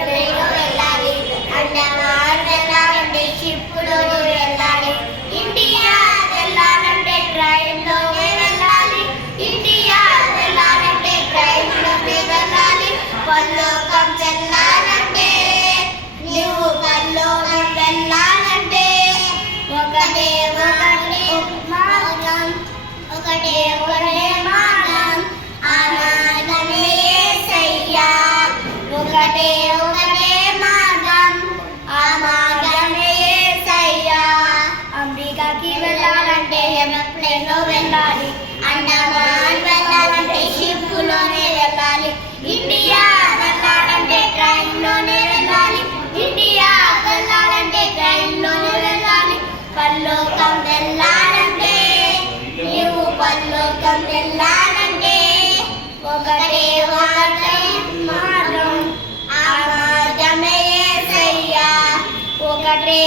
ట్రైన్లో వెళ్ళాలి, అండమాన్ వెళ్ళాలంటే షిప్లోనే వెళ్ళాలి, ఇండియా వెళ్ళాలంటే ట్రైన్లోనే వెళ్ళాలి, ఇండియా వెళ్ళాలంటే ట్రైన్లోనే వెళ్ళాలి. పరలోకం వెళ్ళాలంటే నువ్వు పరలోకం వెళ్ళాలంటే ఒకటే మార్గం, ఒకటే మార్గం, ఆ మార్గమే యేసయ్యా. ఒకటే మార్గం, ఆ మార్గమే యేసయ్యా. అమెరికాకి వెళ్ళాలంటే ఏరోప్లేన్లో వెళ్ళాలి, అండమాన్ వెళ్ళాలంటే షిప్లోనే వెళ్ళాలి, ఇండియా వెళ్ళాలంటే ట్రైన్లోనే వెళ్ళాలి, ఇండియా వెళ్ళాలంటే ట్రైన్లోనే వెళ్ళాలి. పరలోకం వెళ్ళాలంటే నువ్వు పరలోకం వెళ్ళాలంటే ఒకటే మార్గం, ఆ మార్గమే యేసయ్యా. ఒకటే